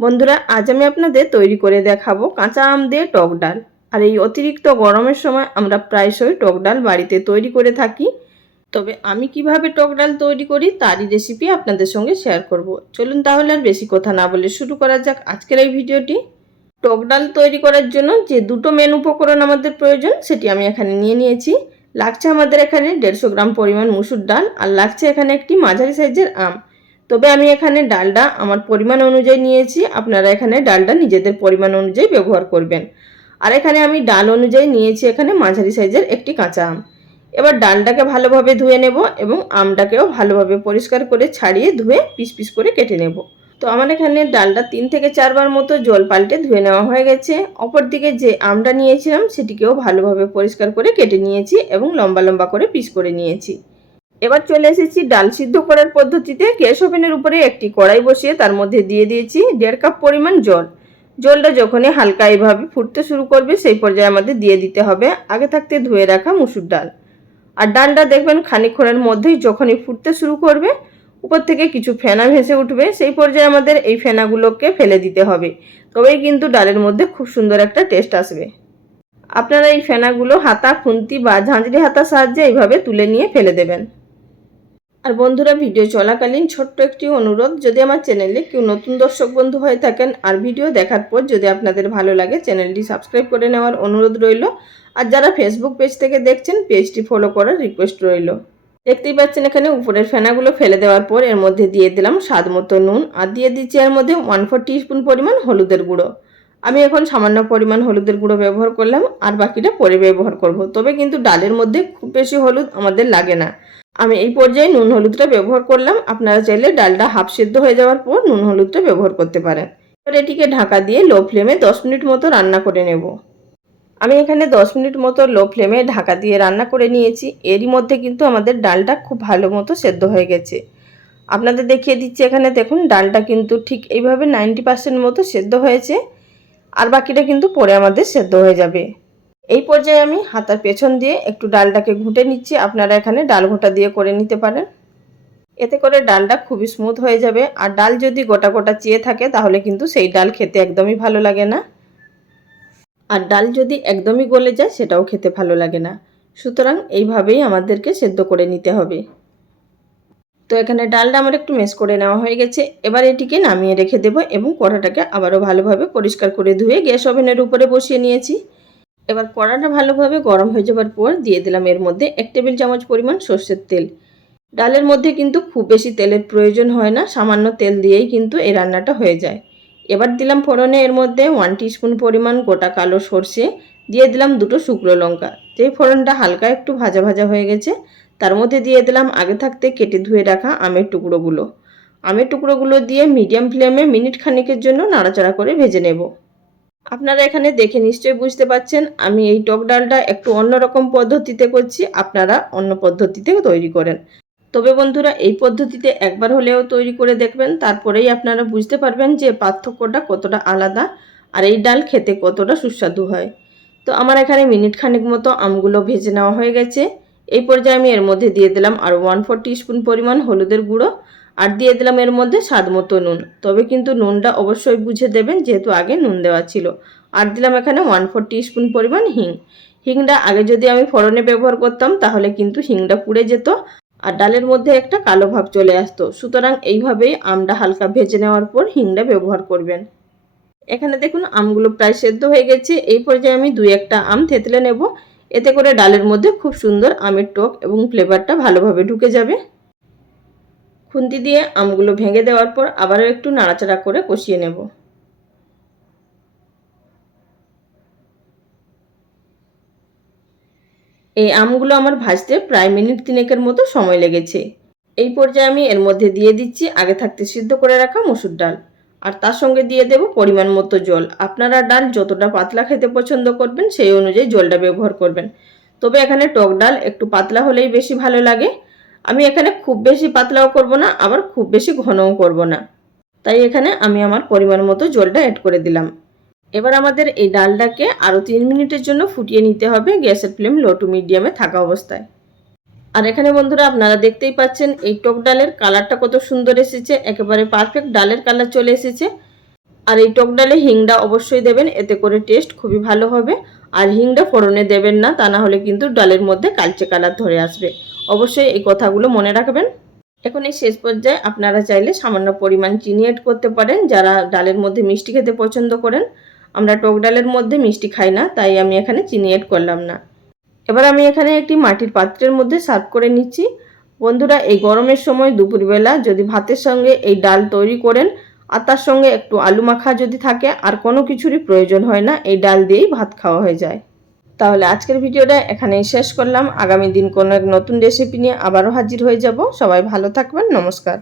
বন্ধুরা, আজ আমি আপনাদের তৈরি করে দেখাবো কাঁচা আম দিয়ে টক ডাল। আর এই অতিরিক্ত গরমের সময় আমরা প্রায়শই টক ডাল বাড়িতে তৈরি করে থাকি। তবে আমি কিভাবে টক ডাল তৈরি করি তারই রেসিপি আপনাদের সঙ্গে শেয়ার করব। চলুন তাহলে আর বেশি কথা না বলে শুরু করা যাক আজকের এই ভিডিওটি। টক ডাল তৈরি করার জন্য যে দুটো মেন উপকরণ আমাদের প্রয়োজন সেটি আমি এখানে নিয়ে নিয়েছি। লাগছে আমাদের এখানে 150 গ্রাম পরিমাণ মুসুর ডাল, আর লাগছে এখানে একটি মাঝারি সাইজের আম। তবে আমি এখানে ডালটা আমার পরিমাণ অনুযায়ী নিয়েছি, আপনারা এখানে ডালটা নিজেদের পরিমাণ অনুযায়ী ব্যবহার করবেন। আর এখানে আমি ডাল অনুযায়ী নিয়েছি এখানে মাঝারি সাইজের একটি কাঁচা আম। এবার ডালটাকে ভালোভাবে ধুয়ে নেব এবং আমটাকেও ভালোভাবে পরিষ্কার করে ছাড়িয়ে ধুয়ে পিস পিস করে কেটে নেব। তো আমার এখানে ডালটা 3 থেকে 4 বার মতো জল পাল্টে ধুয়ে নেওয়া হয়ে গেছে। অপরদিকে যে আমটা নিয়েছিলাম সেটিকেও ভালোভাবে পরিষ্কার করে কেটে নিয়েছি এবং লম্বা লম্বা করে পিস করে নিয়েছি। এবার চলে এসেছি ডাল সিদ্ধ করার পদ্ধতিতে। গ্যাস ওভেনের উপরে একটি কড়াই বসিয়ে তার মধ্যে দিয়ে দিয়েছি 1.5 কাপ পরিমাণ জল। জলটা যখনই হালকা এইভাবে ফুটতে শুরু করবে সেই পর্যায়ে আমাদের দিয়ে দিতে হবে আগে থাকতে ধুয়ে রাখা মুসুর ডাল। আর ডালটা দেখবেন খানিকক্ষণের মধ্যেই যখনই ফুটতে শুরু করবে উপর থেকে কিছু ফেনা ভেসে উঠবে, সেই পর্যায়ে আমাদের এই ফেনাগুলোকে ফেলে দিতে হবে, তবেই কিন্তু ডালের মধ্যে খুব সুন্দর একটা টেস্ট আসবে। আপনারা এই ফেনাগুলো হাতা, খুন্তি বা ঝাঁঝরি হাতার সাহায্যে এইভাবে তুলে নিয়ে ফেলে দেবেন। আর বন্ধুরা, ভিডিও চলাকালীন ছোট্ট একটি অনুরোধ, যদি আমার চ্যানেলে কেউ নতুন দর্শক বন্ধু হয়ে থাকেন আর ভিডিও দেখার পর যদি আপনাদের ভালো লাগে চ্যানেলটি সাবস্ক্রাইব করে নেওয়ার অনুরোধ রইল। আর যারা ফেসবুক পেজ থেকে দেখছেন পেজটি ফলো করার রিকোয়েস্ট রইল। দেখতেই পাচ্ছেন এখানে উপরের ফেনাগুলো ফেলে দেওয়ার পর এর মধ্যে দিয়ে দিলাম স্বাদ মতো নুন, আর দিয়ে দিচ্ছি এর মধ্যে 1/4 টিস্পুন পরিমাণ হলুদের গুঁড়ো। আমি এখন সামান্য পরিমাণ হলুদের গুঁড়ো ব্যবহার করলাম, আর বাকিটা পরে ব্যবহার করব। তবে কিন্তু ডালের মধ্যে খুব বেশি হলুদ আমাদের লাগে না। আমি এই পর্যায়ে নুন হলুদটা ব্যবহার করলাম, আপনারা চাইলে ডালটা হাফ সেদ্ধ হয়ে যাওয়ার পর নুন হলুদটা ব্যবহার করতে পারেন। এবার এটিকে ঢাকা দিয়ে লো ফ্লেমে 10 মিনিট মতো রান্না করে নেব। আমি এখানে 10 মিনিট মতো লো ফ্লেমে ঢাকা দিয়ে রান্না করে নিয়েছি। এরই মধ্যে কিন্তু আমাদের ডালটা খুব ভালো মতো সেদ্ধ হয়ে গেছে। আপনাদের দেখিয়ে দিচ্ছি, এখানে দেখুন ডালটা কিন্তু ঠিক এইভাবে 90% মতো সেদ্ধ হয়েছে, আর বাকিটা কিন্তু পরে আমাদের সেদ্ধ হয়ে যাবে। এই পর্যায়ে আমি হাতার পেছন দিয়ে একটু ডালটাকে ঘুটে নিচ্ছি। আপনারা এখানে ডাল ঘোটা দিয়ে করে নিতে পারেন, এতে করে ডালটা খুবই স্মুথ হয়ে যাবে। আর ডাল যদি গোটা গোটা চেয়ে থাকে তাহলে কিন্তু সেই ডাল খেতে একদমই ভালো লাগে না, আর ডাল যদি একদমই গলে যায় সেটাও খেতে ভালো লাগে না। সুতরাং এইভাবেই আমাদেরকে সেদ্ধ করে নিতে হবে। তো এখানে ডালটা আমার একটু মেশ করে নেওয়া হয়ে গেছে। এবার এটিকে নামিয়ে রেখে দেব এবং কড়াটাকে আবারও ভালোভাবে পরিষ্কার করে ধুয়ে গ্যাস ওভেনের উপরে বসিয়ে নিয়েছি। এবার কড়াটা ভালোভাবে গরম হয়ে যাবার পর দিয়ে দিলাম এর মধ্যে 1 টেবিল চামচ পরিমাণ সর্ষের তেল। ডালের মধ্যে কিন্তু খুব বেশি তেলের প্রয়োজন হয় না, সামান্য তেল দিয়েই কিন্তু এই রান্নাটা হয়ে যায়। এবার দিলাম ফোড়নে এর মধ্যে 1 টিস্পুন পরিমাণ গোটা কালো সর্ষে, দিয়ে দিলাম 2টো শুকনো লঙ্কা। যেই ফোড়নটা হালকা একটু ভাজা ভাজা হয়ে গেছে তার মধ্যে দিয়ে দিলাম আগে থাকতে কেটে ধুয়ে রাখা আমের টুকরোগুলো। আমের টুকরোগুলো দিয়ে মিডিয়াম ফ্লেমে মিনিট খানেকের জন্য নাড়াচাড়া করে ভেজে নেব। আপনারা এখানে দেখে নিশ্চয়ই বুঝতে পারছেন আমি এই টক ডালটা একটু অন্যরকম পদ্ধতিতে করছি, আপনারা অন্য পদ্ধতিতে তৈরি করেন। তবে বন্ধুরা, এই পদ্ধতিতে একবার হলেও তৈরি করে দেখবেন, তারপরেই আপনারা বুঝতে পারবেন যে পার্থক্যটা কতটা আলাদা আর এই ডাল খেতে কতটা সুস্বাদু হয়। তো আমার এখানে মিনিট খানেক মতো আমগুলো ভেজে নেওয়া হয়ে গেছে। এই পর্যায়ে আমি এর মধ্যে দিয়ে দিলাম আরও 1/4 টিস্পুন পরিমাণ হলুদের গুঁড়ো, আর দিয়ে দিলাম এর মধ্যে স্বাদ মতো নুন। তবে কিন্তু নুনটা অবশ্যই বুঝে দেবেন যেহেতু আগে নুন দেওয়া ছিল। আর দিলাম এখানে 1/4 টিস্পুন পরিমাণ হিং। হিংটা আগে যদি আমি ফোড়নে ব্যবহার করতাম তাহলে কিন্তু হিংটা পুড়ে যেত আর ডালের মধ্যে একটা কালো ভাব চলে আসতো। সুতরাং এইভাবেই আমটা হালকা ভেজে নেওয়ার পর হিংটা ব্যবহার করবেন। এখানে দেখুন আমগুলো প্রায় সেদ্ধ হয়ে গেছে। এই পর্যায়ে আমি 2-1টা আম থেতলে নেব, এতে করে ডালের মধ্যে খুব সুন্দর আমের টক এবং ফ্লেভারটা ভালোভাবে ঢুকে যাবে। খুন্তি দিয়ে আমগুলো ভেঙে দেওয়ার পর আবারও একটু নাড়াচাড়া করে কষিয়ে নেব। এই আমগুলো আমার ভাজতে প্রায় মিনিট 3-এর মতো সময় লেগেছে। এই পর্যায়ে আমি এর মধ্যে দিয়ে দিচ্ছি আগে থাকতে সিদ্ধ করে রাখা মসুর ডাল, আর তার সঙ্গে দিয়ে দেব পরিমাণ মতো জল। আপনারা ডাল যতটা পাতলা খেতে পছন্দ করবেন সেই অনুযায়ী জলটা ব্যবহার করবেন। তবে এখানে টক ডাল একটু পাতলা হলেই বেশি ভালো লাগে। আমি এখানে খুব বেশি পাতলাও করব না, আবার খুব বেশি ঘনও করব না, তাই এখানে আমি আমার পরিমাণ মতো জলটা অ্যাড করে দিলাম। এবার আমাদের এই ডালটাকে আরও 3 মিনিটের জন্য ফুটিয়ে নিতে হবে গ্যাসের ফ্লেম লো টু মিডিয়ামে থাকা অবস্থায়। আর এখানে বন্ধুরা আপনারা দেখতেই পাচ্ছেন এই টক ডালের কালারটা কত সুন্দর এসেছে, একেবারে পারফেক্ট ডালের কালার চলে এসেছে। আর এই টক ডালে হিংটা অবশ্যই দেবেন, এতে করে টেস্ট খুবই ভালো হবে। আর হিংটা ফোড়নে দেবেন না, তা না হলে কিন্তু ডালের মধ্যে কালচে কালার ধরে আসবে। অবশ্যই এই কথাগুলো মনে রাখবেন। এখন এই শেষ পর্যায়ে আপনারা চাইলে সামান্য পরিমাণ চিনি অ্যাড করতে পারেন, যারা ডালের মধ্যে মিষ্টি খেতে পছন্দ করেন। আমরা টক ডালের মধ্যে মিষ্টি খাই না, তাই আমি এখানে চিনি অ্যাড করলাম না। এবার আমি এখানে একটি মাটির পাত্রের মধ্যে সার্ভ করে নিচ্ছি। বন্ধুরা, এই গরমের সময় দুপুরবেলা যদি ভাতের সঙ্গে এই ডাল তৈরি করেন আর তার সঙ্গে একটু আলু মাখা যদি থাকে, আর কোনো কিছুরই প্রয়োজন হয় না, এই ডাল দিয়েই ভাত খাওয়া হয়ে যায়। তাহলে আজকের ভিডিওটা এখানেই শেষ করলাম। আগামী দিন কোনো এক নতুন রেসিপি নিয়ে আবারও হাজির হয়ে যাব। সবাই ভালো থাকবেন। নমস্কার।